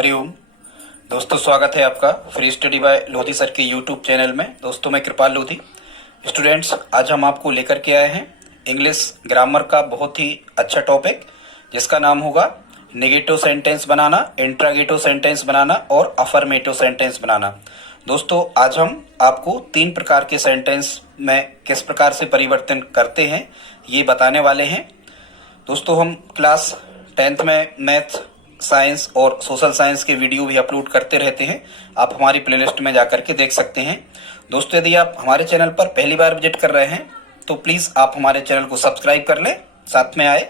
हरिओम दोस्तों, स्वागत है आपका free study bye Lodhi sir के यूट्यूब चैनल में। दोस्तों, मैं कृपाल लोधी। स्टूडेंट्स, आज हम आपको लेकर के आए हैं इंग्लिश ग्रामर का बहुत ही अच्छा टॉपिक, जिसका नाम होगा नेगेटिव सेंटेंस बनाना, इंट्रागेटिव सेंटेंस बनाना और अफर्मेटिव सेंटेंस बनाना। दोस्तों, आज हम आपको 3 प्रकार के सेंटेंस में किस प्रकार से परिवर्तन करते हैं ये बताने वाले हैं। दोस्तों, हम क्लास 10th में मैथ, साइंस और सोशल साइंस के वीडियो भी अपलोड करते रहते हैं। आप हमारी प्लेलिस्ट में जाकर के देख सकते हैं। दोस्तों, यदि आप हमारे चैनल पर पहली बार विजिट कर रहे हैं तो प्लीज आप हमारे चैनल को सब्सक्राइब कर लें, साथ में आए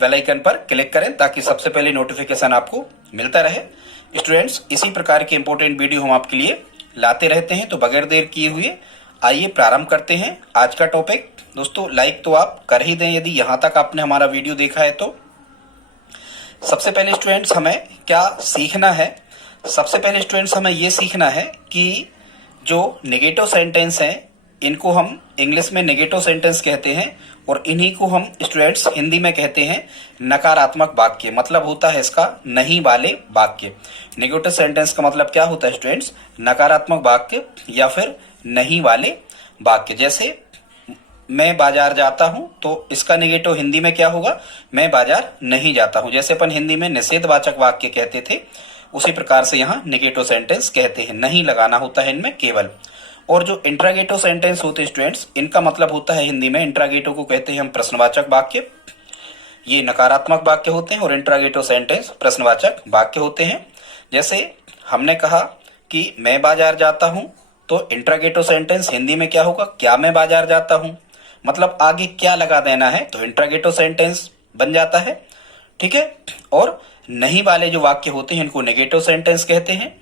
बेल आइकन पर क्लिक करें ताकि सबसे पहले नोटिफिकेशन आपको मिलता रहे। स्टूडेंट्स, इसी प्रकार के इंपॉर्टेंट वीडियो हम आपके लिए लाते रहते हैं, तो बगैर देर किए हुए आइए प्रारंभ करते हैं आज का टॉपिक। दोस्तों, लाइक तो आप कर ही दें यदि यहाँ तक आपने हमारा वीडियो देखा है तो। सबसे पहले स्टूडेंट्स, हमें क्या सीखना है? सबसे पहले स्टूडेंट्स, हमें ये सीखना है कि जो नेगेटिव सेंटेंस हैं इनको हम इंग्लिश में नेगेटिव सेंटेंस कहते हैं और इन्हीं को हम स्टूडेंट्स हिंदी में कहते हैं नकारात्मक वाक्य। मतलब होता है इसका नहीं वाले वाक्य। नेगेटिव सेंटेंस का मतलब क्या होता है स्टूडेंट्स? नकारात्मक वाक्य या फिर नहीं वाले वाक्य। जैसे मैं बाजार जाता हूं तो इसका नेगेटिव हिंदी में क्या होगा? मैं बाजार नहीं जाता हूं। जैसे अपन हिंदी में निषेधवाचक वाक्य कहते थे, उसी प्रकार से यहाँ नेगेटिव सेंटेंस कहते हैं। नहीं लगाना होता है इनमें केवल। और जो इंट्रागेटिव सेंटेंस होते हैं स्टूडेंट्स, इनका मतलब होता है हिंदी में, इंट्रागेटिव को कहते हैं हम प्रश्नवाचक वाक्य। ये नकारात्मक वाक्य होते हैं और इंट्रागेटिव सेंटेंस प्रश्नवाचक वाक्य होते हैं। जैसे हमने कहा कि मैं बाजार जाता हूं, तो इंट्रागेटिव सेंटेंस हिंदी में क्या होगा? क्या मैं बाजार जाता हूं? मतलब आगे क्या लगा देना है तो इंट्रागेटिव सेंटेंस बन जाता है। ठीक है। और नहीं वाले जो वाक्य होते हैं इनको नेगेटिव सेंटेंस कहते हैं।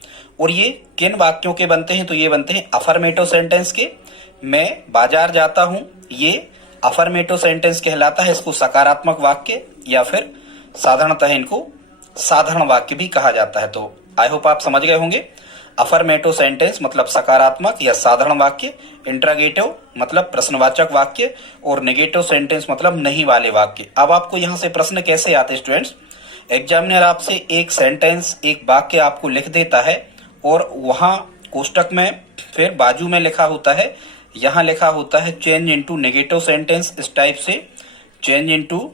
और ये किन वाक्यों के बनते हैं? तो ये बनते हैं अफर्मेटिव सेंटेंस के। मैं बाजार जाता हूं, ये अफर्मेटिव सेंटेंस कहलाता है। इसको सकारात्मक वाक्य या फिर साधारणतः इनको साधारण वाक्य भी कहा जाता है। तो आई होप आप समझ गए होंगे। अफर्मेटिव सेंटेंस मतलब सकारात्मक या साधारण वाक्य, इंट्रागेटिव मतलब प्रश्नवाचक वाक्य और नेगेटिव सेंटेंस मतलब नहीं वाले वाक्य। अब आपको यहाँ से प्रश्न कैसे आते हैं स्टूडेंट्स? एग्जामिनर आपसे एक सेंटेंस, एक वाक्य आपको लिख देता है और वहां कोष्टक में फिर बाजू में लिखा होता है, यहाँ लिखा होता है चेंज इनटू नेगेटिव सेंटेंस। इस टाइप से चेंज इनटू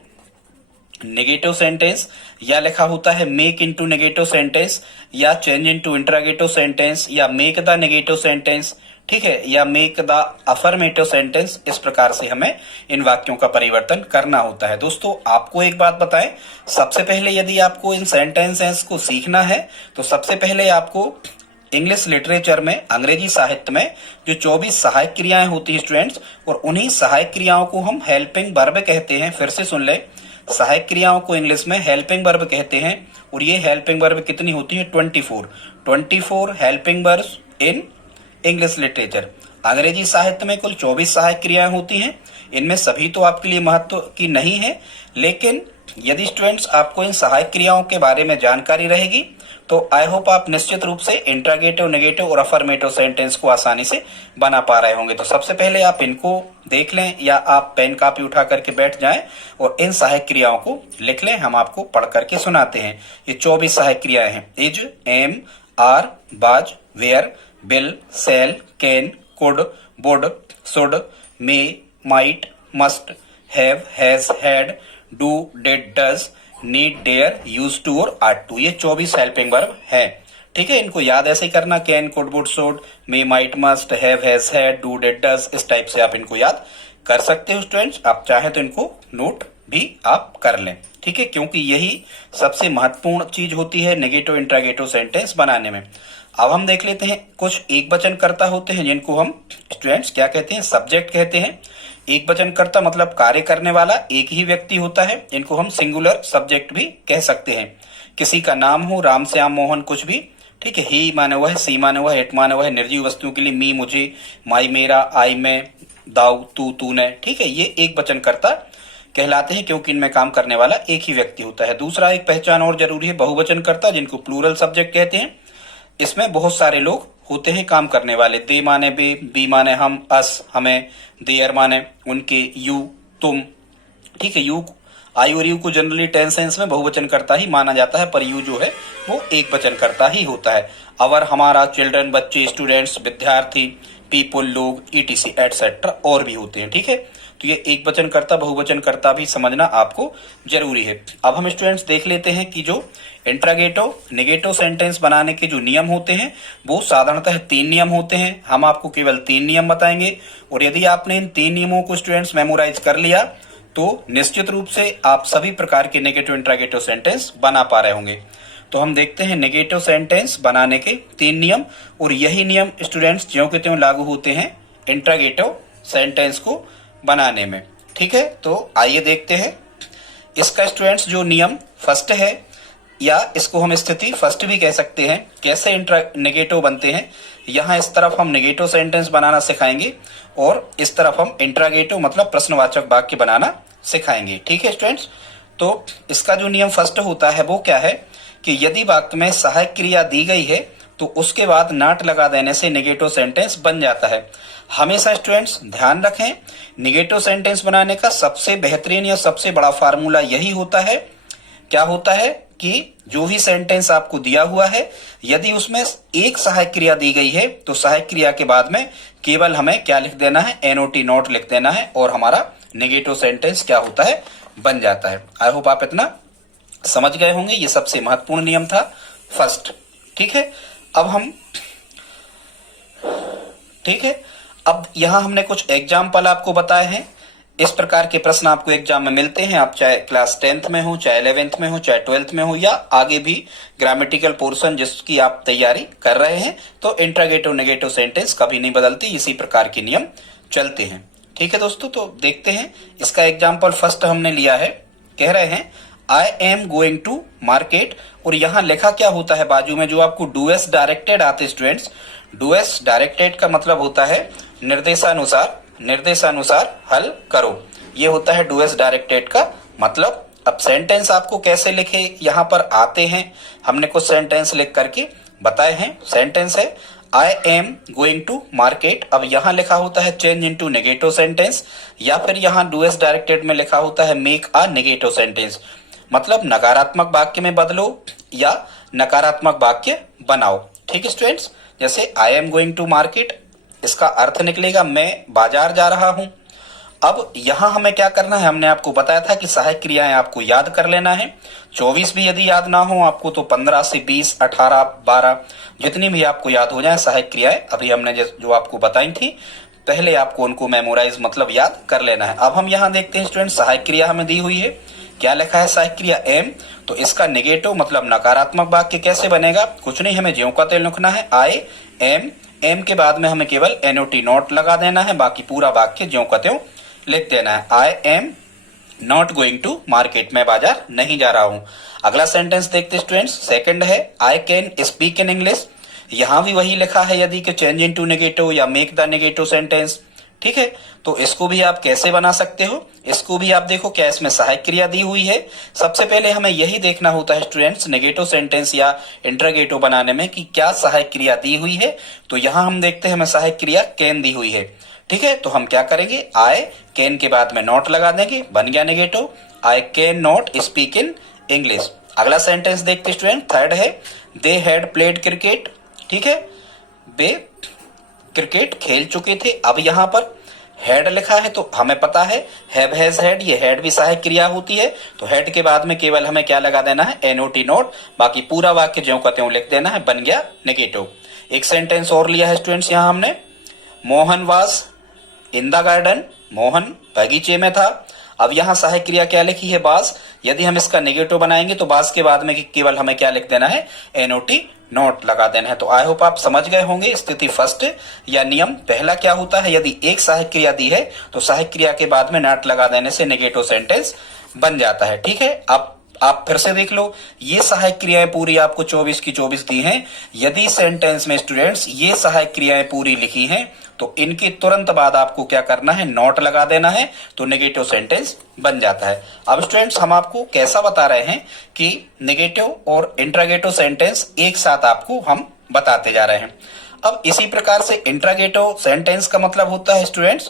नेगेटिव सेंटेंस, या लिखा होता है मेक इनटू नेगेटिव सेंटेंस, या चेंज इनटू इंट्रागेटिव सेंटेंस, या मेक द नेगेटिव सेंटेंस। ठीक है, या मेक द अफर्मेटिव सेंटेंस। इस प्रकार से हमें इन वाक्यों का परिवर्तन करना होता है। दोस्तों, आपको एक बात बताएं, सबसे पहले यदि आपको इन सेंटेंसेस को सीखना है तो सबसे पहले आपको इंग्लिश लिटरेचर में, अंग्रेजी साहित्य में जो 24 सहायक क्रियाएं होती है स्टूडेंट्स, और उन्हीं सहायक क्रियाओं को हम हेल्पिंग वर्ब कहते हैं। फिर से सुन ले, सहायक क्रियाओं को इंग्लिश में हेल्पिंग वर्ब कहते हैं। और ये हेल्पिंग वर्ब कितनी होती है? 24 helping verbs in English literature. अंग्रेजी साहित्य में कुल 24 सहायक क्रियाएं होती हैं। इनमें सभी तो आपके लिए महत्व की नहीं है, लेकिन यदि स्टूडेंट्स आपको इन सहायक क्रियाओं के बारे में जानकारी रहेगी तो आई होप आप निश्चित रूप से इंट्रागेटिव, नेगेटिव और अफर्मेटिव सेंटेंस को आसानी से बना पा रहे होंगे। तो सबसे पहले आप इनको देख लें या आप पेन कापी उठा करके बैठ जाएं और इन सहायक क्रियाओं को लिख लें। हम आपको पढ़ करके सुनाते हैं। ये 24 सहायक क्रियाएं हैं। Is, am, are, was, were, will, shall, can, could, would, should, may, might, must, have, has, had, do, did, does, need, dare, used to और आर्ट टू। ये 24 हेल्पिंग वर्ब है। ठीक है, इनको याद ऐसे ही करना, can, could, would, should, may, might, must, have, has, had, do, did, does. इस टाइप से आप इनको याद कर सकते हो स्टूडेंट्स। आप चाहे तो इनको नोट भी आप कर लें। ठीक है, क्योंकि यही सबसे महत्वपूर्ण चीज होती है नेगेटिव, इंट्रागेटिव सेंटेंस बनाने में। अब हम देख लेते हैं कुछ एक वचन कर्ता होते हैं जिनको हम स्टूडेंट्स क्या कहते हैं? सब्जेक्ट कहते हैं। एक वचन कर्ता मतलब कार्य करने वाला एक ही व्यक्ति होता है। इनको हम सिंगुलर सब्जेक्ट भी कह सकते हैं। किसी का नाम हो, राम, श्याम, मोहन, कुछ भी। ठीक है, ही माने हुआ है, सी माने हुआ है, इट माने हुआ है। निर्जीव वस्तुओं के लिए मी, मुझे, माई, मेरा, आई, मैं, दाऊ, तू, तूने। ठीक है, ये एक वचन कर्ता कहलाते हैं क्योंकि इनमें काम करने वाला एक ही व्यक्ति होता है। दूसरा एक पहचान और जरूरी है, बहुवचन कर्ता, जिनको प्लूरल सब्जेक्ट कहते हैं। इसमें बहुत सारे लोग होते हैं काम करने वाले। दे माने बे, बी माने हम, अस हमें, देयर माने उनके, यू तुम। ठीक है, यू आई और यू को जनरली टेंस सेंस में बहुवचन कर्ता ही माना जाता है, पर यू जो है वो एक वचन कर्ता ही होता है। अवर हमारा, चिल्ड्रन बच्चे, स्टूडेंट्स विद्यार्थी, पीपल लोग, ईटीसी एटसेट्रा और भी होते हैं। ठीक है, तो ये एक वचन कर्ता बहुवचन कर्ता भी समझना आपको जरूरी है। अब हम स्टूडेंट्स देख लेते हैं कि जो इंट्रागेटिव नेगेटिव सेंटेंस बनाने के जो नियम होते हैं वो साधारणतः 3 नियम होते हैं। हम आपको केवल 3 नियम बताएंगे और यदि आपने इन 3 नियमों को स्टूडेंट्स मेमोराइज कर लिया तो निश्चित रूप से आप सभी प्रकार के नेगेटिव इंट्रागेटिव सेंटेंस बना पा रहे होंगे। तो हम देखते हैं नेगेटिव सेंटेंस बनाने के 3 नियम, और यही नियम स्टूडेंट्स ज्यों के त्यों लागू होते हैं इंट्रागेटिव सेंटेंस को बनाने में। ठीक है, तो आइए देखते हैं इसका स्टूडेंट्स जो नियम फर्स्ट है, या इसको हम स्थिति फर्स्ट भी कह सकते हैं, कैसे नेगेटिव बनते हैं। यहाँ इस तरफ हम नेगेटिव सेंटेंस बनाना सिखाएंगे और इस तरफ हम इंट्रागेटिव मतलब प्रश्नवाचक वाक्य बनाना सिखाएंगे। ठीक है स्टूडेंट्स, तो इसका जो नियम फर्स्ट होता है वो क्या है कि यदि वाक्य में सहायक क्रिया दी गई है तो उसके बाद नॉट लगा देने से नेगेटिव सेंटेंस बन जाता है। हमेशा स्टूडेंट्स ध्यान रखें, नेगेटिव सेंटेंस बनाने का सबसे बेहतरीन या सबसे बड़ा फार्मूला यही होता है, क्या होता है कि जो भी सेंटेंस आपको दिया हुआ है यदि उसमें एक सहायक क्रिया दी गई है तो सहायक क्रिया के बाद में केवल हमें क्या लिख देना है, एनओटी नॉट लिख देना है, और हमारा नेगेटिव सेंटेंस क्या होता है, बन जाता है। आई होप आप इतना समझ गए होंगे। ये सबसे महत्वपूर्ण नियम था फर्स्ट। ठीक है, अब यहां हमने कुछ एग्जाम्पल आपको बताए हैं। इस प्रकार के प्रश्न आपको एग्जाम में मिलते हैं, आप चाहे क्लास 10th में हो, चाहे 11th में हो, चाहे 12th में हो, या आगे भी ग्रामेटिकल पोर्शन जिसकी आप तैयारी कर रहे हैं, तो इंट्रागेटिव नेगेटिव सेंटेंस कभी नहीं बदलती, इसी प्रकार के नियम चलते हैं। ठीक है दोस्तों, तो देखते हैं इसका एग्जाम्पल फर्स्ट हमने लिया है। कह रहे हैं I am going to market, और यहाँ लिखा क्या होता है बाजू में, जो आपको डू एस डायरेक्टेड आते स्टूडेंट्स। डू एस डायरेक्टेड का मतलब होता है निर्देशानुसार हल करो, ये होता है डू एस डायरेक्टेड का मतलब। अब सेंटेंस आपको कैसे लिखे यहाँ पर आते हैं, हमने कुछ सेंटेंस लिख करके बताए हैं। सेंटेंस है I am going to market, अब यहाँ लिखा होता है चेंज इनटू नेगेटिव सेंटेंस, या फिर यहाँ डू एस डायरेक्टेड में लिखा होता है मेक अ नेगेटिव सेंटेंस, मतलब नकारात्मक वाक्य में बदलो या नकारात्मक वाक्य बनाओ। ठीक है स्टूडेंट्स, जैसे I am going to market, इसका अर्थ निकलेगा मैं बाजार जा रहा हूं। अब यहां हमें क्या करना है, हमने आपको बताया था कि सहायक क्रियाएं आपको याद कर लेना है। 24 भी यदि याद ना हो आपको तो 15 से 20, 18, 12 जितनी भी आपको याद हो जाए सहायक क्रियाएं, अभी हमने जो आपको बताई थी, पहले आपको उनको मेमोराइज मतलब याद कर लेना है। अब हम यहाँ देखते हैं स्टूडेंट, सहायक क्रिया हमें दी हुई है, क्या लिखा है सहायक क्रिया एम, तो इसका नेगेटिव मतलब नकारात्मक वाक्य कैसे बनेगा, कुछ नहीं, हमें ज्यों का त्यों लिखना है आई एम, एम के बाद में हमें केवल एनओटी नॉट लगा देना है, बाकी पूरा वाक्य ज्यों का त्यों लिख देना है। I am not going to market, मैं बाजार नहीं जा रहा हूं। अगला सेंटेंस देखते स्टूडेंट्स, सेकंड है I can speak in English, यहां भी वही लिखा है यदि कि चेंज इनटू नेगेटिव या मेक द नेगेटिव सेंटेंस। ठीक है, तो इसको भी आप कैसे बना सकते हो, इसको भी आप देखो क्या इसमें सहायक क्रिया दी हुई है। सबसे पहले हमें यही देखना होता है स्टूडेंट्स नेगेटिव सेंटेंस या इंट्रागेटिव बनाने में कि क्या सहायक क्रिया दी हुई है। तो यहां हम देखते हैं हमें सहायक क्रिया कैन दी हुई है। ठीक है, तो हम क्या करेंगे, आई कैन के बाद में नॉट लगा देंगे, बन गया negative, I can not speak in English. अगला सेंटेंस देखते स्टूडेंट, थर्ड है दे हैड प्लेड क्रिकेट। ठीक है, वे क्रिकेट खेल चुके थे। अब यहाँ पर हेड लिखा है तो हमें पता है हैव हैज हैड, ये हेड भी सहायक क्रिया होती है, तो हेड के बाद में केवल हमें क्या लगा देना है, एनओटी नोट, बाकी पूरा वाक्य ज्यों का त्यों लिख देना है, बन गया नेगेटिव। एक सेंटेंस और लिया है स्टूडेंट्स यहाँ हमने, Mohan was in the garden, Mohan बगीचे में था। अब यहाँ सहायक क्रिया क्या लिखी है, बाज, यदि हम इसका नेगेटिव बनाएंगे तो बाज के बाद में केवल हमें क्या लिख देना है, एनओटी नोट लगा देना है। तो आई होप आप समझ गए होंगे स्थिति फर्स्ट या नियम पहला क्या होता है, यदि एक सहायक क्रिया दी है तो सहायक क्रिया के बाद में नॉट लगा देने से नेगेटिव सेंटेंस बन जाता है। ठीक है, अब आप फिर से देख लो, ये सहायक क्रियाएं पूरी आपको 24 की 24 दी हैं। यदि सेंटेंस में स्टूडेंट्स ये सहायक क्रियाएं पूरी लिखी हैं तो इनके तुरंत बाद आपको क्या करना है, नॉट लगा देना है, तो नेगेटिव सेंटेंस बन जाता है। अब स्टूडेंट्स हम आपको कैसा बता रहे हैं कि नेगेटिव और इंट्रागेटिव सेंटेंस एक साथ आपको हम बताते जा रहे हैं। अब इसी प्रकार से इंट्रागेटिव सेंटेंस का मतलब होता है स्टूडेंट्स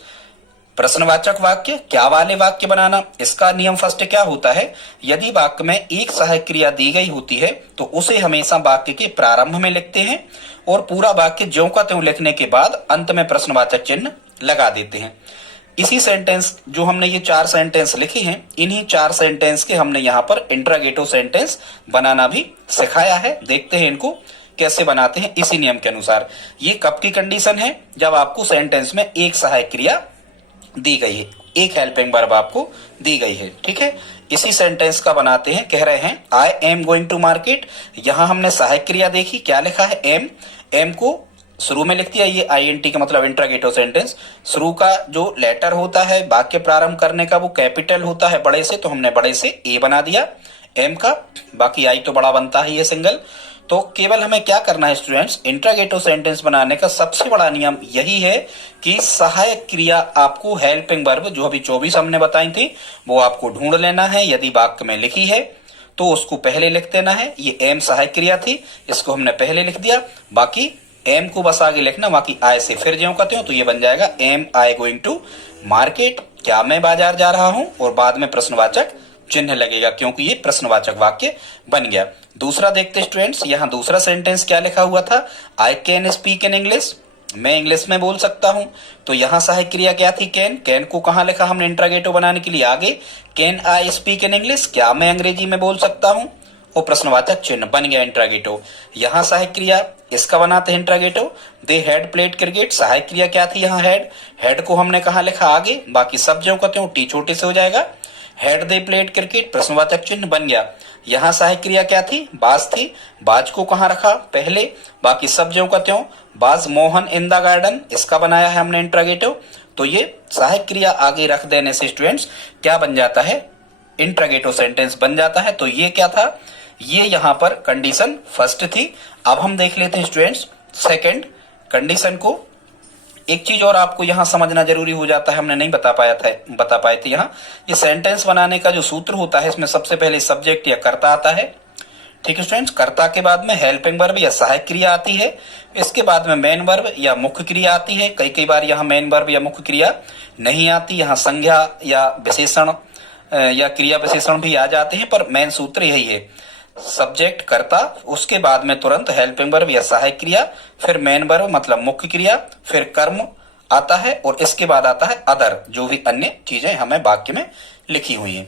प्रश्नवाचक वाक्य, क्या वाले वाक्य बनाना। इसका नियम फर्स्ट क्या होता है, यदि वाक्य में एक सहायक क्रिया दी गई होती है तो उसे हमेशा वाक्य के प्रारंभ में लिखते हैं और पूरा वाक्य ज्यों का त्यों लिखने के बाद अंत में प्रश्नवाचक चिन्ह लगा देते हैं। इसी सेंटेंस जो हमने ये 4 सेंटेंस लिखे हैं, इन्हीं 4 सेंटेंस के हमने यहाँ पर इंट्रागेटिव सेंटेंस बनाना भी सिखाया है। देखते हैं इनको कैसे बनाते हैं इसी नियम के अनुसार। ये कब की कंडीशन है, जब आपको सेंटेंस में एक सहायक क्रिया दी गई है, एक हेल्पिंग वर्ब आपको दी गई है। ठीक है, इसी सेंटेंस का बनाते हैं। कह रहे हैं I am going to market. यहां हमने सहायक क्रिया देखी, क्या लिखा है, एम। एम को शुरू में लिख दिया, ये INT का मतलब इंट्रागेटिव सेंटेंस। शुरू का जो लेटर होता है वाक्य प्रारंभ करने का, वो कैपिटल होता है बड़े से, तो हमने बड़े से ए बना दिया एम का। बाकी आई तो बड़ा बनता है ये सिंगल। तो केवल हमें क्या करना है स्टूडेंट्स, इंट्रागेटिव सेंटेंस बनाने का सबसे बड़ा नियम यही है कि सहायक क्रिया आपको हेल्पिंग वर्ब जो अभी 24 हमने बताई थी वो आपको ढूंढ लेना है। यदि वाक्य में लिखी है तो उसको पहले लिख देना है। ये एम सहायक क्रिया थी, इसको हमने पहले लिख दिया। बाकी एम को बस आगे लिखना, बाकी आई से फिर ज्यों कहते हो तो ये बन जाएगा am I going to market, क्या मैं बाजार जा रहा हूं, और बाद में प्रश्नवाचक चिन्ह लगेगा क्योंकि ये प्रश्नवाचक वाक्य बन गया। दूसरा देखते स्टूडेंट्स, यहाँ दूसरा सेंटेंस क्या लिखा हुआ था, I can speak in English, मैं इंग्लिश में बोल सकता हूं। तो यहाँ सहायक क्रिया क्या थी, कैन। कैन को कहाँ लिखा हमने इंट्रागेटिव बनाने के लिए आगे, can I speak in English, क्या मैं अंग्रेजी में बोल सकता हूं, और प्रश्नवाचक चिन्ह बन गया इंट्रागेटिव। यहाँ सहायक क्रिया इसका बनाते हैं interrogative, they had played cricket. सहायक क्रिया क्या थी यहाँ, हैड। हैड को हमने कहा लिखा आगे, बाकी सब जो कहते हो टी छोटे से हो जाएगा, हैड दे प्लेड क्रिकेट, प्रश्नवाचक चिन्ह बन गया। यहाँ सहायक क्रिया क्या थी, बाज थी। बाज को कहाँ रखा, पहले, बाकी सब जो कहते हो, बाज मोहन इन द गार्डन, इसका बनाया है हमने इंट्रागेटिव। तो ये सहायक क्रिया आगे रख देने से स्टूडेंट्स क्या बन जाता है, इंट्रागेटिव सेंटेंस बन जाता है। तो ये क्या था, ये यहाँ पर कंडीशन फर्स्ट थी। अब हम देख लेते हैं स्टूडेंट्स सेकंड कंडीशन को। एक चीज और आपको यहाँ समझना जरूरी हो जाता है, हमने नहीं बता पाए थे यहाँ। ये सेंटेंस बनाने का जो सूत्र होता है, इसमें सबसे पहले सब्जेक्ट या कर्ता आता है। ठीक है स्टूडेंट्स, कर्ता के बाद में हेल्पिंग वर्ब या सहायक क्रिया आती है। इसके बाद में मेन वर्ब या मुख्य क्रिया आती है। कई बार यहाँ मेन वर्ब या मुख्य क्रिया नहीं आती, यहाँ संज्ञा या विशेषण या क्रिया विशेषण भी आ जाते हैं, पर मेन सूत्र यही है, सब्जेक्ट कर्ता, उसके बाद में तुरंत हेल्पिंग वर्ब या सहायक क्रिया, फिर मेन वर्ब मतलब मुख्य क्रिया, फिर कर्म आता है, और इसके बाद आता है अदर, जो भी अन्य चीजें हमें वाक्य में लिखी हुई हैं।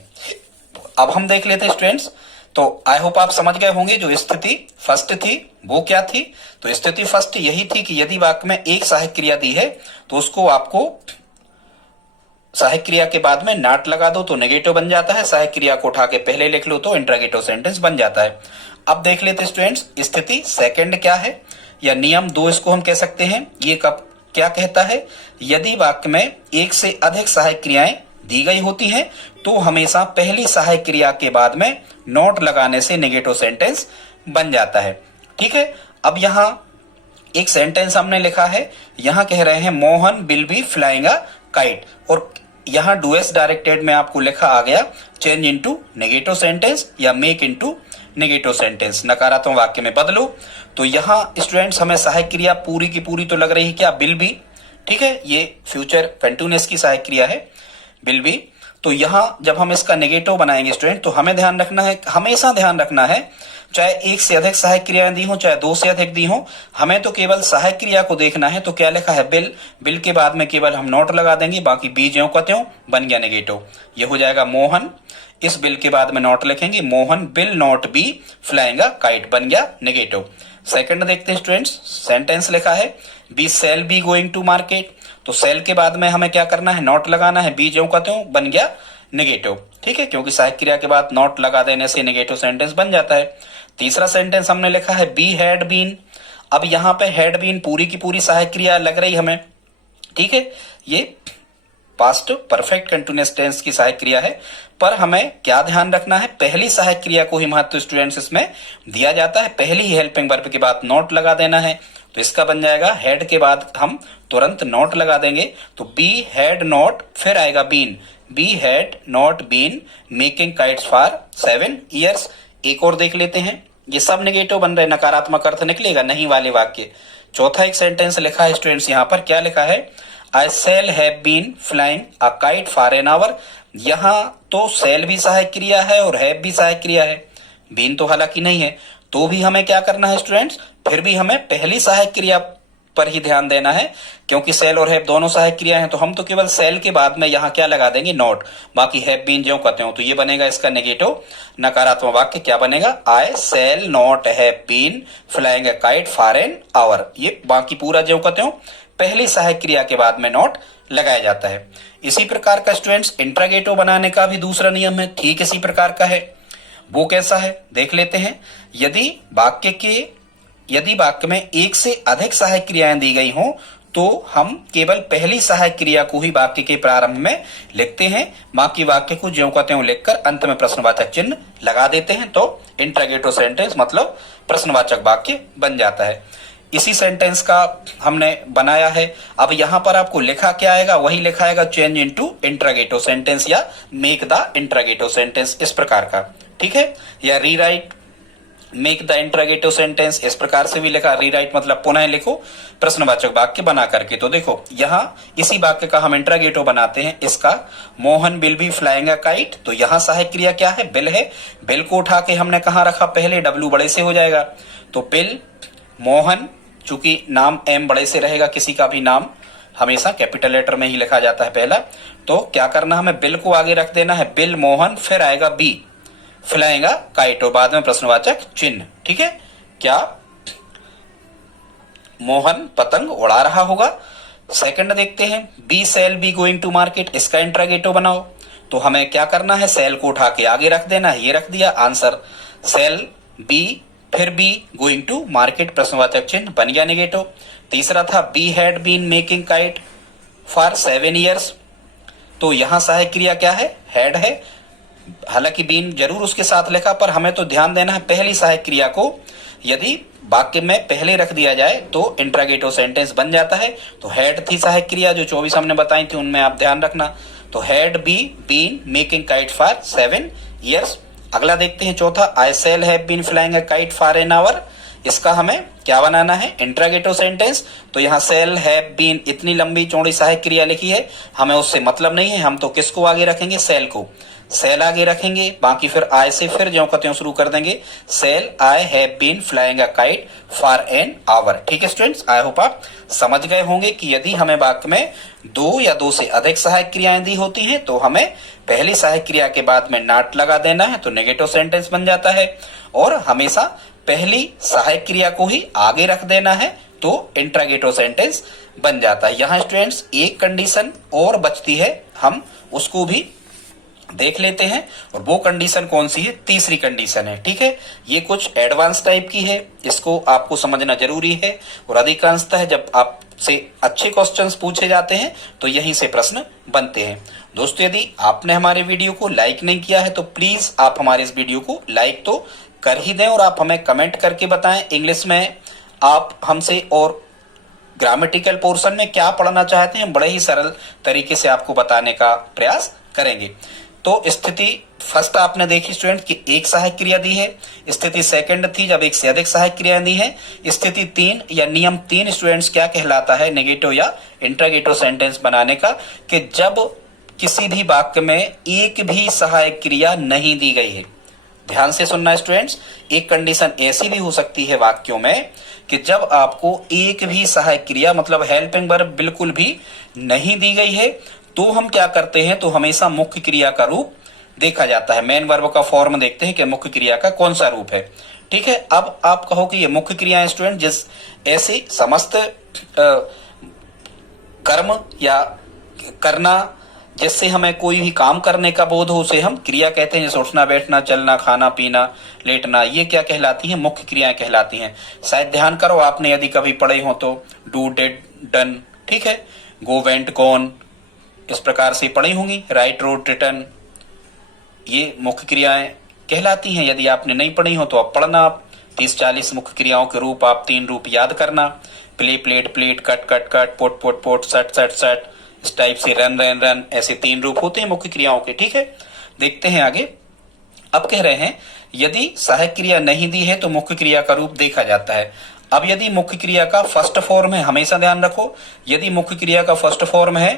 अब हम देख लेते हैं स्टूडेंट्स। तो आई होप आप समझ गए होंगे जो स्थिति फर्स्ट थी वो क्या थी। तो स्थिति फर्स्ट यही थी कि यदि वाक्य में एक सहायक क्रिया दी है तो उसको आपको सहायक क्रिया के बाद में नॉट लगा दो तो नेगेटिव बन जाता है, सहायक क्रिया को उठा के पहले लिख लो तो इंट्रागेटिव सेंटेंस बन जाता है। अब देख लेते स्टूडेंट्स स्थिति सेकंड क्या है, या नियम 2 इसको हम कह सकते हैं। ये कब क्या कहता है, यदि वाक्य में एक से अधिक सहायक क्रियाएं दी गई होती हैं तो हमेशा पहली सहायक क्रिया के बाद में नॉट लगाने से नेगेटिव सेंटेंस बन जाता है। ठीक है, अब यहाँ एक सेंटेंस हमने लिखा है, यहाँ कह रहे हैं Mohan will be flying a kite, और यहाँ डूएस डायरेक्टेड में आपको लिखा आ गया चेंज इनटू नेगेटिव सेंटेंस या मेक इनटू नेगेटिव सेंटेंस, नकारात्मक वाक्य में बदलो। तो यहाँ स्टूडेंट्स हमें सहायक क्रिया पूरी की पूरी तो लग रही है क्या, विल बी। ठीक है, ये फ्यूचर कंटिन्यूअस की सहायक क्रिया है विल बी। तो यहाँ जब हम इसका नेगेटिव बनाएंगे स्टूडेंट, तो हमें ध्यान रखना है, हमेशा ध्यान रखना है, चाहे एक से अधिक सहायक क्रियाएं दी हो चाहे 2 से अधिक दी हो, हमें तो केवल सहायक क्रिया को देखना है। तो क्या लिखा है, बिल। बिल के बाद में केवल हम नॉट लगा देंगे, बाकी बी ज्यों का त्यों बन गया नेगेटिव। ये हो जाएगा मोहन, इस बिल के बाद में नॉट लिखेंगे, Mohan bill not be flying a kite, बन गया नेगेटिव। सेकंड देखते हैं स्टूडेंट्स, सेंटेंस लिखा है be shall be going to market. तो सेल के बाद में हमें क्या करना है, नॉट लगाना है, बी ज्यों का त्यों बन गया नेगेटिव। ठीक है, क्योंकि सहायक क्रिया के बाद नॉट लगा देने से नेगेटिव सेंटेंस बन जाता है। तीसरा सेंटेंस हमने लिखा है बी हैड बीन। अब यहाँ पे हैड बीन पूरी की पूरी सहायक क्रिया लग रही हमें। ठीक है, ये पास्ट परफेक्ट कंटिन्यूअस टेंस की सहायक क्रिया है, पर हमें क्या ध्यान रखना है, पहली सहायक क्रिया को ही महत्व स्टूडेंट्स इसमें दिया जाता है, पहली ही हेल्पिंग वर्ब के बाद नॉट लगा देना है। तो इसका बन जाएगा हैड के बाद हम तुरंत नॉट लगा देंगे, तो बी हैड नॉट, फिर आएगा been, be had not been making kites for 7 years। एक और देख लेते हैं, ये सब नेगेटिव बन रहे, नकारात्मक अर्थ निकलेगा नहीं वाले वाक्य। चौथा एक सेंटेंस लिखा है स्टूडेंट्स, यहाँ पर क्या लिखा है, I shall have been flying a kite for an hour. यहाँ तो सेल भी सहायक क्रिया है और हैव भी सहायक क्रिया है, बीन तो हालांकि नहीं है। तो भी हमें क्या करना है स्टूडेंट्स, फिर भी हमें पहली सहायक क्रिया पर ही ध्यान देना है, क्योंकि सेल और हैव दोनों सहायक क्रिया हैं। तो हम तो केवल सेल के बाद में यहाँ क्या लगा देंगे, नॉट। बाकी हैव बीन जो कहते हो, तो ये बनेगा इसका नेगेटिव नकारात्मक वाक्य। क्या बनेगा, I shall not have been flying a kite for an hour. ये बाकी पूरा जो कहते हो पहली सहायक क्रिया के बाद में नॉट लगाया जाता है। इसी प्रकार का स्टूडेंट्स इंट्रागेटिव बनाने का भी दूसरा नियम है, ठीक इसी प्रकार का है। वो कैसा है देख लेते हैं। यदि वाक्य में एक से अधिक सहायक क्रियाएं दी गई हों तो हम केवल पहली सहायक क्रिया को ही वाक्य के प्रारंभ में लिखते हैं, बाकी वाक्य को ज्यों कहते हैं लिखकर अंत में प्रश्नवाचक चिन्ह लगा देते हैं। तो इंट्रागेटिव सेंटेंस मतलब प्रश्नवाचक वाक्य बन जाता है। इसी सेंटेंस का हमने बनाया है। अब यहां पर आपको लिखा क्या आएगा, वही लिखा आएगा चेंज इनटू इंट्रागेटिव सेंटेंस या मेक द इंट्रागेटिव सेंटेंस, इस प्रकार का, ठीक है। या rewrite make the interrogative sentence, इस प्रकार से भी लिखा। रीराइट मतलब पुनः लिखो प्रश्नवाचक वाक्य बना करके। तो देखो यहाँ इसी वाक्य का हम इंट्रागेटिव बनाते हैं। इसका Mohan will be flying a kite, तो यहाँ सहायक क्रिया क्या है, बिल है। बिल को उठा के हमने कहाँ रखा, पहले डब्ल्यू बड़े से हो जाएगा। तो बिल मोहन, चूंकि नाम एम बड़े से रहेगा, किसी का भी नाम हमेशा कैपिटल लेटर में ही लिखा जाता है पहला। तो क्या करना, हमें बिल को आगे रख देना है, बिल मोहन, फिर आएगा बी फ्लाइंग अ काइट और बाद में प्रश्नवाचक चिन्ह, ठीक है। क्या मोहन पतंग उड़ा रहा होगा। सेकंड देखते हैं, be shall be going to market, इसका इंट्रागेटिव बनाओ। तो हमें क्या करना है, सेल को उठा के आगे रख देना है, ये रख दिया आंसर। सेल बी फिर बी गोइंग टू मार्केट प्रश्नवाचक चिन्ह बन गया नेगेटिव। तीसरा था be had been making kite for 7 years, तो यहां सहायक क्रिया क्या है, हैड है। हालांकि बीन जरूर उसके साथ लिखा, पर हमें तो ध्यान देना है पहली सहायक क्रिया को यदि वाक्य में पहले रख दिया जाए तो इंट्रागेटिव सेंटेंस बन जाता है। तो हैड थी सहायक क्रिया जो 24 हमने बताई थी, उनमें आप ध्यान रखना। तो had be been making kite for 7 years। अगला देखते हैं चौथा, I shall have been flying a kite for an hour, इसका हमें क्या बनाना है, इंट्रागेटिव सेंटेंस। तो यहाँ सेल हैव बीन इतनी लंबी चौड़ी सहायक क्रिया लिखी है, हमें उससे मतलब नहीं है, हम तो किसको आगे रखेंगे, सेल को। सेल आगे रखेंगे, बाकी फिर आई से फिर जो कहते हैं शुरू कर देंगे, shall I have been flying a kite for an hour. ठीक है स्टूडेंट्स, आई होप आप समझ गए होंगे कि यदि हमें वाक्य में 2 या 2 से अधिक सहायक क्रियाएं दी होती हैं तो हमें पहली सहायक क्रिया के बाद में नॉट लगा देना है, तो नेगेटिव सेंटेंस बन जाता है। और हमेशा पहली सहायक क्रिया को ही आगे रख देना है, तो इंट्रागेटिव सेंटेंस बन जाता है। यहाँ स्टूडेंट्स एक कंडीशन और बचती है, हम उसको भी देख लेते हैं। और वो कंडीशन कौन सी है, तीसरी कंडीशन है। ठीक है, ये कुछ एडवांस टाइप की है, इसको आपको समझना जरूरी है। और अधिकांशतः जब आपसे अच्छे क्वेश्चंस पूछे जाते हैं तो यहीं से प्रश्न बनते हैं। दोस्तों, यदि आपने हमारे वीडियो को लाइक नहीं किया है तो प्लीज आप हमारे इस वीडियो को लाइक तो कर ही दें, और आप हमें कमेंट करके बताएं इंग्लिश में आप हमसे और ग्रामेटिकल पोर्शन में क्या पढ़ना चाहते हैं। बड़े ही सरल तरीके से आपको बताने का प्रयास करेंगे। तो स्थिति फर्स्ट आपने देखी स्टूडेंट कि एक सहायक क्रिया दी है। स्थिति सेकंड थी जब एक से अधिक सहायक क्रियाएं दी है। स्थिति 3 या नियम 3 स्टूडेंट्स क्या कहलाता है, नेगेटिव या इंट्रागेटिव सेंटेंस बनाने का, कि जब किसी भी वाक्य में एक भी सहायक क्रिया नहीं दी गई है। ध्यान से सुनना स्टूडेंट्स, एक कंडीशन ऐसी भी हो सकती है वाक्यों में कि जब आपको एक भी सहायक क्रिया मतलब हेल्पिंग वर्ब बिल्कुल भी नहीं दी गई है, तो हम क्या करते हैं, तो हमेशा मुख्य क्रिया का रूप देखा जाता है। मेन वर्ब का फॉर्म देखते हैं कि मुख्य क्रिया का कौन सा रूप है। ठीक है, अब आप कहो कि ये मुख्य क्रिया स्टूडेंट जिस ऐसे समस्त कर्म या करना जिससे हमें कोई भी काम करने का बोध हो उसे हम क्रिया कहते हैं। जैसे उठना, बैठना, चलना, खाना, पीना, लेटना, ये क्या कहलाती हैं, मुख्य क्रियाएं कहलाती हैं। शायद ध्यान करो आपने यदि कभी पढ़े हो तो डू, डिड, डन, ठीक है, गो, वेंट, गॉन, इस प्रकार से पढ़ी होंगी। राइट, रोट, रिटर्न, ये मुख्य क्रियाएं कहलाती हैं। यदि आपने नहीं पढ़ी हो तो आप पढ़ना। 30-40 मुख्य क्रियाओं के रूप आप 3 रूप याद करना। प्ले, प्लेट, प्लेट, cut, cut, cut, put, put, put, shut, shut, सट, इस टाइप से रन, रन, रन, ऐसे 3 रूप होते हैं मुख्य क्रियाओं के। ठीक है, देखते हैं आगे। अब कह रहे हैं यदि सहायक क्रिया नहीं दी है तो मुख्य क्रिया का रूप देखा जाता है। अब यदि मुख्य क्रिया का फर्स्ट फॉर्म है, हमेशा ध्यान रखो, यदि मुख्य क्रिया का फर्स्ट फॉर्म है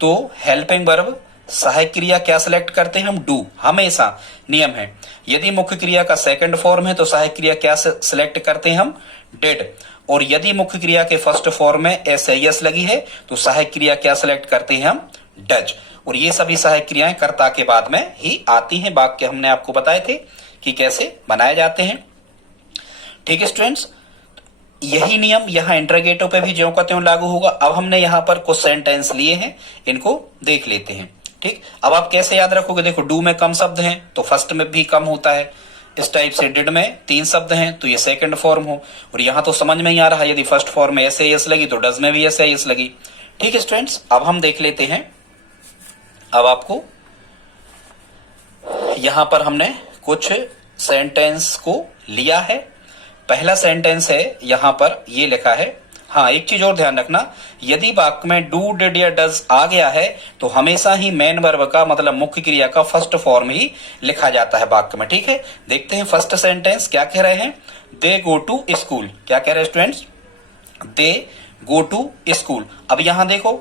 तो हेल्पिंग वर्ब सहायक क्रिया क्या सिलेक्ट करते हैं हम, डू, हमेशा नियम है। यदि मुख्य क्रिया का सेकंड फॉर्म है तो सहायक क्रिया क्या सिलेक्ट करते हैं हम, डिड। और यदि मुख्य क्रिया के फर्स्ट फॉर्म में एस एस लगी है तो सहायक क्रिया क्या सिलेक्ट करते हैं हम, डज। और ये सभी सहायक क्रियाएं कर्ता के बाद में ही आती हैं। वाक्य हमने आपको बताए थे कि कैसे बनाए जाते हैं। ठीक है स्टूडेंट्स, यही नियम यहाँ इंटरोगेटिव पे भी ज्यों का त्यों लागू होगा। अब हमने यहाँ पर कुछ सेंटेंस लिए हैं, इनको देख लेते हैं। ठीक, अब आप कैसे याद रखोगे, देखो डू में कम शब्द हैं तो फर्स्ट में भी कम होता है। इस टाइप से डिड में 3 शब्द हैं तो ये सेकंड फॉर्म हो। और यहाँ तो समझ में ही आ रहा है, यदि फर्स्ट फॉर्म में एस एस लगी तो डज में भी एस एस लगी। ठीक है स्टूडेंट्स, अब हम देख लेते हैं। अब आपको यहां पर हमने कुछ सेंटेंस को लिया है। पहला सेंटेंस है, यहां पर ये लिखा है। हाँ, एक चीज और ध्यान रखना, यदि वाक्य में डू डिड या डज आ गया है तो हमेशा ही मेन वर्ब का मतलब मुख्य क्रिया का फर्स्ट फॉर्म ही लिखा जाता है वाक्य में। ठीक है, देखते हैं फर्स्ट सेंटेंस क्या कह रहे हैं। दे गो टू स्कूल, क्या कह रहे हैं students, they go to school. अब यहां देखो,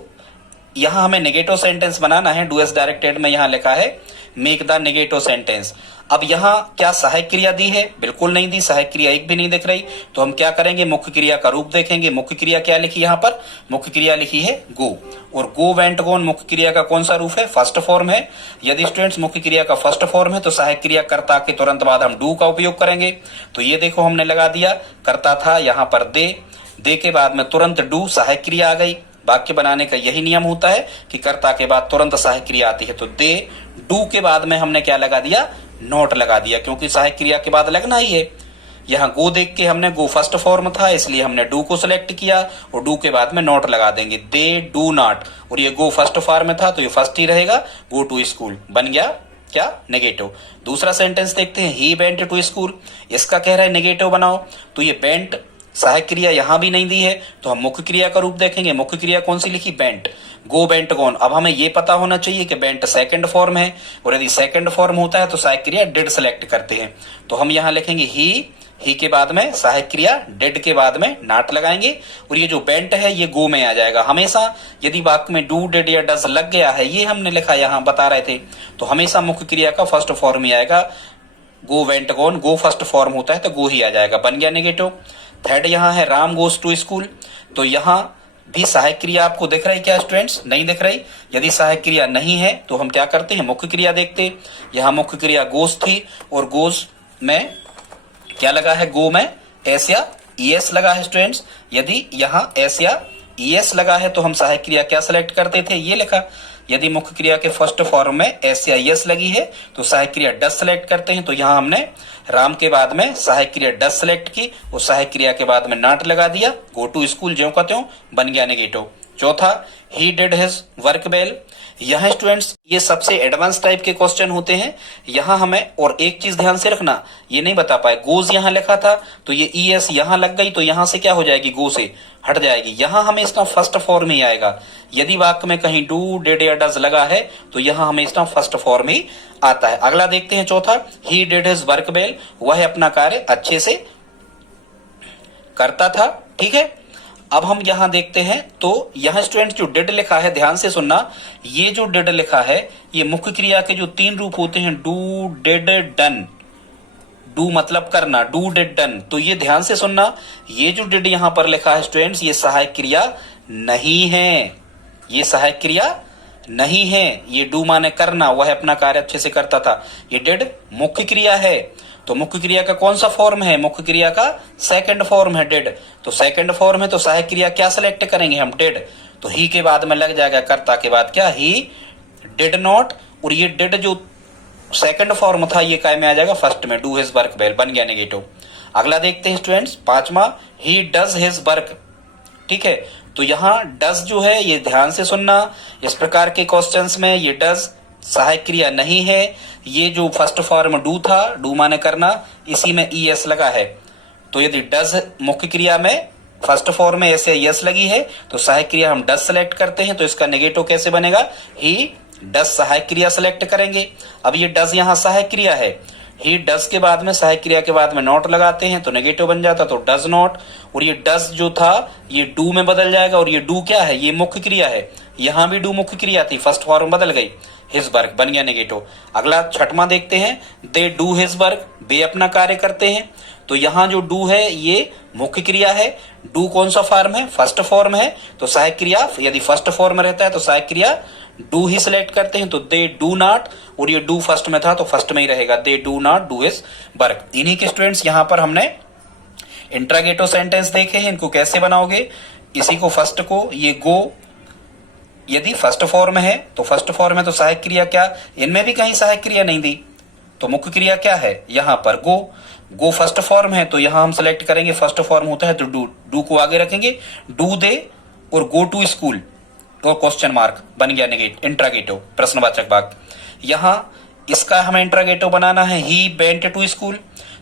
यहां हमें नेगेटिव सेंटेंस बनाना है। डू एस डायरेक्टेड में यहां लिखा है मेक द नेगेटिव सेंटेंस। अब यहां क्या सहायक क्रिया दी है, बिल्कुल नहीं दी, सहायक क्रिया एक भी नहीं दिख रही। तो हम क्या करेंगे, मुख्य क्रिया का रूप देखेंगे। मुख्य क्रिया क्या लिखी यहां पर, मुख्य क्रिया लिखी है गो। और गो वेंट गोन मुख्य क्रिया का कौन सा रूप है, फर्स्ट फॉर्म है। यदि स्टूडेंट्स मुख्य क्रिया का फर्स्ट फॉर्म है तो सहायक क्रिया कर्ता के तुरंत बाद हम डू का उपयोग करेंगे। तो ये देखो हमने लगा दिया, कर्ता था यहां पर दे के बाद में तुरंत डू, सहायक क्रिया आ गई। वाक्य बनाने का यही नियम होता है कि कर्ता के बाद तुरंत सहायक क्रिया आती है। तो दे, डू के बाद में हमने क्या लगा दिया, नॉट लगा दिया, क्योंकि सहायक क्रिया के बाद लगना ही है। यहाँ गो देख के हमने गो फर्स्ट फॉर्म था इसलिए हमने डू को सिलेक्ट किया और डू के बाद में नॉट लगा देंगे, दे डू नॉट। और ये गो फर्स्ट फॉर्म में था तो ये फर्स्ट ही रहेगा, गो टू स्कूल बन गया क्या, नेगेटिव। दूसरा सेंटेंस देखते हैं, ही वेंट टू स्कूल। इसका कह रहा है नेगेटिव बनाओ, तो ये वेंट सहायक क्रिया यहां भी नहीं दी है तो हम मुख्य क्रिया का रूप देखेंगे। मुख्य क्रिया कौन सी लिखी, बेंट, गो बेंट गोन। अब हमें ये पता होना चाहिए कि बेंट सेकंड फॉर्म है और यदि सेकंड फॉर्म होता है तो सहायक क्रिया डिड सेलेक्ट करते हैं। तो हम यहां लिखेंगे ही के बाद में सहायक क्रिया डिड के बाद में नॉट लगाएंगे। और ये जो बेंट है ये गो में आ जाएगा हमेशा। यदि वाक्य में डू डिड या डज लग गया है, ये हमने लिखा यहां बता रहे थे, तो हमेशा मुख्य क्रिया का फर्स्ट फॉर्म ही आएगा। गो वेंट गोन, गो फर्स्ट फॉर्म होता है तो गो ही आ जाएगा, बन गया नेगेटिव। थर्ड यहाँ है राम गोस टू स्कूल। तो यहाँ भी सहायक क्रिया आपको दिख रही क्या स्टूडेंट्स, नहीं दिख रही। यदि सहायक क्रिया नहीं है तो हम क्या करते हैं, मुख्य क्रिया देखते। यहाँ मुख्य क्रिया गोस थी और गोस में क्या लगा है, गो में एस या ईएस लगा है स्टूडेंट्स। यदि यहाँ एस या ईएस लगा है तो हम सहायक क्रिया क्या सिलेक्ट करते थे, ये लिखा। यदि मुख्य क्रिया के फर्स्ट फॉर्म में एस या एस लगी है तो सहायक क्रिया डज सेलेक्ट करते हैं। तो यहाँ हमने राम के बाद में सहायक क्रिया डज सेलेक्ट की और सहायक क्रिया के बाद में नॉट लगा दिया, गो टू स्कूल ज्यों का त्यों बन गया नेगेटिव। चौथा, he did his work well. यहाँ स्टूडेंट्स ये सबसे एडवांस टाइप के क्वेश्चन होते हैं। यहाँ हमें और एक चीज ध्यान से रखना, ये नहीं बता पाए, गोज यहाँ लिखा था तो ये ईएस यहाँ लग गई तो यहाँ से क्या हो जाएगी, गो से हट जाएगी। यहाँ हमें इसका फर्स्ट फॉर्म ही आएगा। यदि वाक्य में कहीं डू डिड या डज लगा है तो यहाँ हमें इसका फर्स्ट फॉर्म ही आता है। अगला देखते हैं चौथा, he did his work well. वह अपना कार्य अच्छे से करता था। ठीक है, अब हम यहां देखते हैं तो यहां स्टूडेंट जो डिड लिखा है, ध्यान से सुनना, ये जो डिड लिखा है ये मुख्य क्रिया के जो 3 रूप होते हैं, डू डिड डन। डू मतलब करना, डू डिड डन। तो ये ध्यान से सुनना, ये जो डिड यहां पर लिखा है स्टूडेंट्स ये सहायक क्रिया नहीं है, ये सहायक क्रिया नहीं है। ये डू माने करना, वह अपना कार्य अच्छे से करता था। ये डिड मुख्य क्रिया है। तो मुख्य क्रिया का कौन सा फॉर्म है, मुख्य क्रिया का सेकंड फॉर्म है डिड। तो सेकंड फॉर्म है तो सहायक क्रिया क्या सिलेक्ट करेंगे हम, डिड। तो ही के बाद में लग जाएगा कर्ता के बाद क्या, ही डिड नॉट। और ये डिड जो सेकंड फॉर्म था ये काय में आ जाएगा, फर्स्ट में, डू हिज वर्क वेल बन गया नेगेटिव। अगला देखते हैं स्टूडेंट्स पांचवा, ही डज हिज वर्क। ठीक है, तो यहाँ डज जो है ये ध्यान से सुनना, इस प्रकार के क्वेश्चंस में ये डज सहायक क्रिया नहीं है। ये जो फर्स्ट फॉर्म डू था, डू माने करना, इसी में ईएस लगा है। तो यदि डज मुख्य क्रिया में फर्स्ट फॉर्म में ऐसे यस लगी है तो सहायक क्रिया हम डज सेलेक्ट करते हैं। तो इसका नेगेटिव कैसे बनेगा, ही डज सहायक क्रिया सेलेक्ट करेंगे। अब ये डज यहाँ सहायक क्रिया है, ही डज के बाद में सहायक क्रिया के बाद में नॉट लगाते हैं तो नेगेटिव बन जाता, तो डज नॉट, और ये डज जो था ये डू में बदल जाएगा, और ये डू क्या है, ये मुख्य क्रिया है, यहां भी डू मुख्य क्रिया थी, फर्स्ट फॉर्म बदल गई, हिज वर्क बन गया नेगेटिव। अगला छठवां देखते हैं, दे डू हिज वर्क, वे अपना कार्य करते हैं, तो यहाँ जो डू है ये मुख्य क्रिया है, डू कौन सा फॉर्म है, फर्स्ट फॉर्म है, तो सहायक क्रिया यदि फर्स्ट फॉर्म में रहता है तो सहायक क्रिया डू ही सिलेक्ट करते हैं, तो दे डू नॉट, और ये डू फर्स्ट में था तो फर्स्ट में ही रहेगा, दे do not do his work. इन्हीं के स्टूडेंट्स यहाँ पर हमने इंट्रागेटिव सेंटेंस देखे हैं, इनको कैसे बनाओगे, इसी को फर्स्ट को ये गो यदि फर्स्ट फॉर्म है तो फर्स्ट फॉर्म है तो सहायक क्रिया क्या, इनमें भी कहीं सहायक क्रिया नहीं दी, तो मुख्य क्रिया क्या है यहाँ पर गो, गो फर्स्ट फॉर्म है तो यहां हम सेलेक्ट करेंगे, फर्स्ट फॉर्म होता है तो डू, डू को आगे रखेंगे, डू दे और गो टू स्कूल और क्वेश्चन मार्क बन गया इंट्रागेटिव प्रश्नवाचक वाक्य। यहां इसका हमें इंट्रागेटिव बनाना है, ही बेंट टू स्कूल,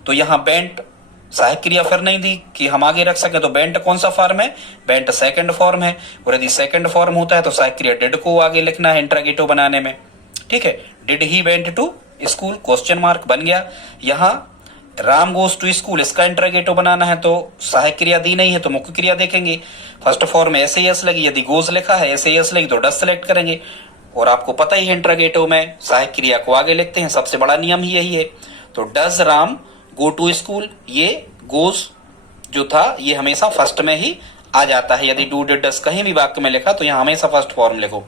तो यहां बेंट सहायक क्रिया फिर नहीं दी कि हम आगे रख सके, तो बेंट कौन सा फॉर्म है, बेंट सेकंड फॉर्म है, और यदि सेकंड फॉर्म होता है तो सहायक क्रिया डिड को आगे लिखना है इंट्रागेटिव बनाने में, ठीक है, did he went to school question mark बन गया। यहां राम गोज टू स्कूल, इसका इंट्रागेटिव बनाना है तो सहायक क्रिया दी नहीं है तो मुख्य क्रिया देखेंगे, फर्स्ट फॉर्म एस एस लगी, यदि गोज लिखा है एस एस लगी तो डस सेलेक्ट करेंगे, और आपको पता ही है इंट्रागेटिव में सहायक क्रिया को आगे लिखते हैं, सबसे बड़ा नियम ही यही है, तो does Ram go to school, ये गोज जो था ये हमेशा फर्स्ट में ही आ जाता है, यदि डू डिड डस कहीं भी वाक्य में लिखा तो यहाँ हमेशा फर्स्ट फॉर्म लिखो।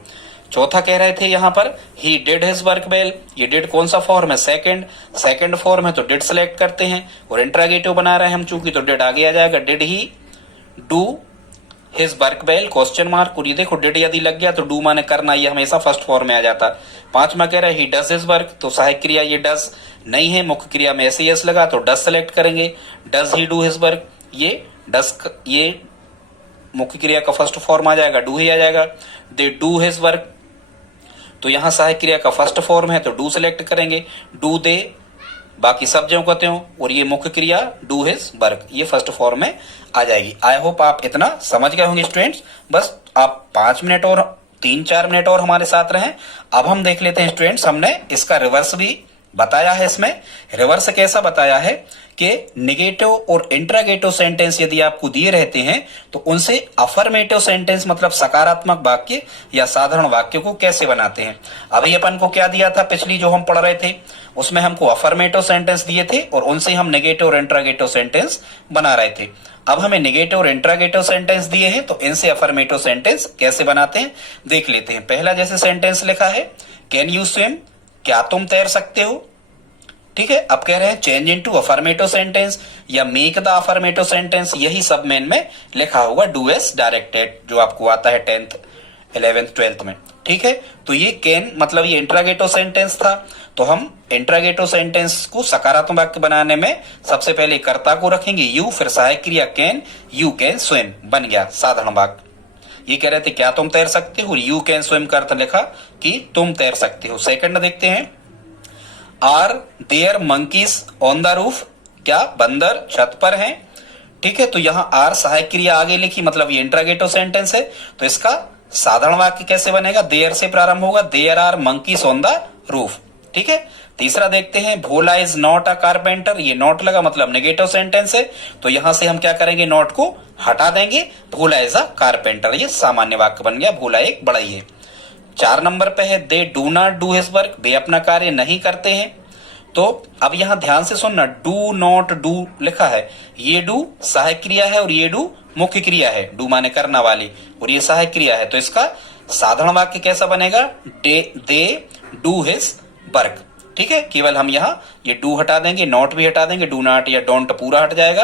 चौथा कह रहे थे यहाँ पर he did his work well, ये डिड कौन सा फॉर्म है, सेकंड फॉर्म है तो डिड सेलेक्ट करते हैं, और इंट्रागेटिव बना रहे हैं हम चूंकि तो डिड आगे आ जाएगा, did he do his work well question mark, और ये देखो डिड यदि लग गया तो डू माने करना, ये हमेशा फर्स्ट फॉर्म में आ जाता। पांचवा कह रहे हैं ही डज हिज वर्क, तो सहायक क्रिया ये डज नहीं है, मुख्य क्रिया में एस एस लगा तो डज सेलेक्ट करेंगे, does he do his work, ये डज ये मुख्य क्रिया का फर्स्ट फॉर्म आ जाएगा, डू ही आ जाएगा, दे डू हिज वर्क, तो यहां सहायक क्रिया का फर्स्ट फॉर्म है तो डू सेलेक्ट करेंगे, डू दे बाकी सब जो कहते हो, और ये मुख्य क्रिया डू हिज वर्क ये फर्स्ट फॉर्म में आ जाएगी। आई होप आप इतना समझ गए होंगे स्टूडेंट्स, बस आप 5 मिनट और 3-4 मिनट और हमारे साथ रहें। अब हम देख लेते हैं स्टूडेंट्स, हमने इसका रिवर्स भी बताया है, इसमें रिवर्स कैसा बताया है कि नेगेटिव और इंट्रागेटिव सेंटेंस यदि आपको दिए रहते हैं तो उनसे अफर्मेटिव सेंटेंस मतलब सकारात्मक वाक्य या साधारण वाक्य को कैसे बनाते हैं। अभी अपन को क्या दिया था, पिछली जो हम पढ़ रहे थे उसमें हमको अफर्मेटिव सेंटेंस दिए थे और उनसे हम नेगेटिव और इंट्रागेटिव सेंटेंस बना रहे थे। अब हमें नेगेटिव और इंट्रागेटिव सेंटेंस दिए हैं तो इनसे अफर्मेटिव सेंटेंस कैसे बनाते हैं देख लेते हैं। पहला जैसे सेंटेंस लिखा है कैन यू स्विम, क्या तुम तैर सकते हो, ठीक है। अब कह रहे हैं चेंज इनटू अफर्मेटिव सेंटेंस या मेक द अफर्मेटिव सेंटेंस, यही सब मेन में लिखा होगा डू एस डायरेक्टेड जो आपको आता है 10th 11th 12th में, ठीक है। तो ये कैन मतलब ये इंट्रागेटिव सेंटेंस था, तो हम इंट्रागेटिव सेंटेंस को सकारात्मक वाक्य बनाने में सबसे पहले कर्ता को रखेंगे यू, फिर सहायक क्रिया कैन, यू कैन स्विम बन गया साधारण वाक्य। ये कह रहे थे क्या तुम तैर सकते हो, यू कैन स्विम का अर्थ लिखा कि तुम तैर सकते हो। सेकंड देखते हैं are there monkeys on the roof, क्या बंदर छत पर हैं, ठीक है। तो यहां आर सहायक क्रिया आगे लिखी मतलब ये इंट्रागेटिव सेंटेंस है, तो इसका साधारण वाक्य कैसे बनेगा, देयर से प्रारंभ होगा, there are monkeys on the roof, ठीक है। तीसरा देखते हैं Bhola is not a carpenter, ये नॉट लगा मतलब नेगेटिव सेंटेंस है, तो यहां से हम क्या करेंगे नॉट को हटा देंगे, भोला इज अ कारपेंटर, ये सामान्य वाक्य बन गया, भोला एक बड़ा ही है। 4 नंबर पे है they do not do his work, वे अपना कार्य नहीं करते हैं। तो अब यहां ध्यान से सुनना, डू नॉट डू लिखा है, ये डू सहायक क्रिया है और ये डू मुख्य क्रिया है, डू माने करना वाली और ये सहायक क्रिया है, तो इसका साधारण वाक्य कैसा बनेगा, दे डू हिज वर्क, ठीक है। केवल हम यहाँ ये डू हटा देंगे, नॉट भी हटा देंगे, डू नॉट या डोंट पूरा हट जाएगा,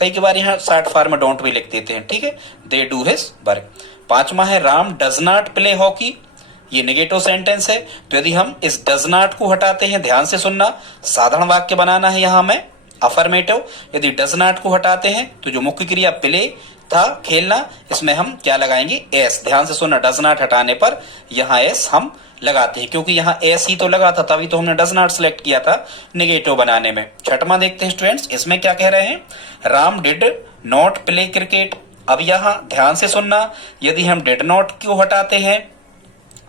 कई बार यहाँ शॉर्ट फॉर्म में डोंट भी लिख देते हैं, ठीक है। They do his work. 5वां है Ram does not play hockey, ये नेगेटिव सेंटेंस है, तो यदि हम इस डज नॉट को हटाते हैं, ध्यान से सुनना, साधारण वाक्य बनाना है यहाँ में अफर्मेटिव, यदि डज नॉट को हटाते हैं तो जो मुख्य क्रिया प्ले था खेलना, इसमें हम क्या लगाएंगे एस, ध्यान से सुनना, डज नॉट हटाने पर यहाँ एस हम लगाते हैं क्योंकि यहाँ एस ही तो लगा था, तभी तो हमने डज नॉट सिलेक्ट किया था नेगेटिव बनाने में। 6वां देखते हैं स्टूडेंट्स, इसमें क्या कह रहे हैं, Ram did not play cricket. अब यहाँ ध्यान से सुनना, यदि हम डिड नॉट को हटाते हैं,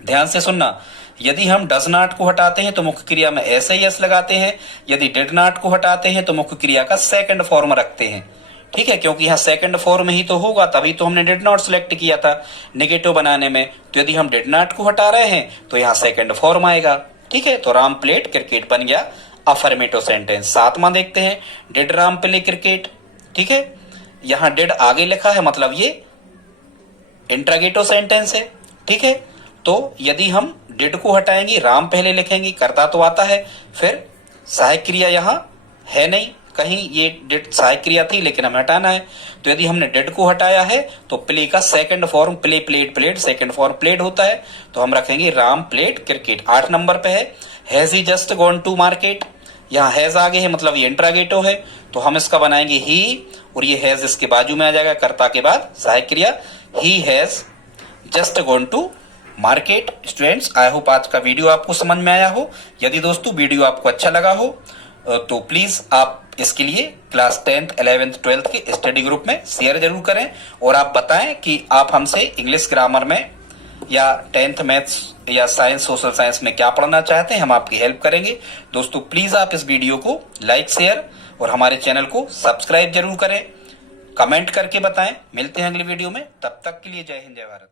ध्यान से सुनना, यदि हम डज नॉट को हटाते हैं तो मुख्य क्रिया में ऐसे ही एस लगाते हैं। यदि डिड नॉट को हटाते हैं तो मुख्य क्रिया का सेकंड फॉर्म रखते हैं। ठीक है, क्योंकि यहाँ सेकंड फॉर्म ही तो होगा, तभी तो हमने डिड नॉट सिलेक्ट किया था नेगेटिव बनाने में। तो यदि हम डिड नॉट को हटा रहे हैं तो यहाँ सेकंड फॉर्म आएगा। ठीक है, तो राम प्लेड क्रिकेट बन गया अफर्मेटिव सेंटेंस। 7वां देखते हैं, डिड राम प्ले क्रिकेट। ठीक है, यहाँ डिड आगे लिखा है, मतलब ये इंट्रोगेटिव सेंटेंस है। ठीक है, तो यदि हम डिड को हटाएंगे, राम पहले लिखेंगे, करता तो आता है, फिर सहायक क्रिया यहाँ है नहीं कहीं, ये डिड सहायक क्रिया थी लेकिन हमें हटाना है। तो यदि हमने डिड को हटाया है तो प्ले का second form play played played, second form played होता है, तो हम रखेंगे राम प्लेड क्रिकेट। 8 नंबर पे है, has he just gone to market. यहाँ हैज आगे है, मतलब ये इंट्रोगेटिव है, तो हम इसका बनाएंगे ही, और ये हैज इसके बाजू में आ जाएगा, कर्ता के बाद सहायक क्रिया। He has just gone to market. Students, I hope आज का वीडियो आपको समझ में आया हो। यदि दोस्तों वीडियो आपको अच्छा लगा हो तो प्लीज आप इसके लिए क्लास 10th 11th 12th के स्टडी ग्रुप में शेयर जरूर करें, और आप बताएं कि आप हमसे इंग्लिश ग्रामर में या 10th मैथ्स या साइंस सोशल साइंस में क्या पढ़ना चाहते हैं, हम आपकी हेल्प करेंगे। दोस्तों प्लीज आप इस वीडियो को लाइक शेयर और हमारे चैनल को सब्सक्राइब जरूर करें, कमेंट करके बताएं। मिलते हैं अगली वीडियो में, तब तक के लिए जय हिंद जय भारत।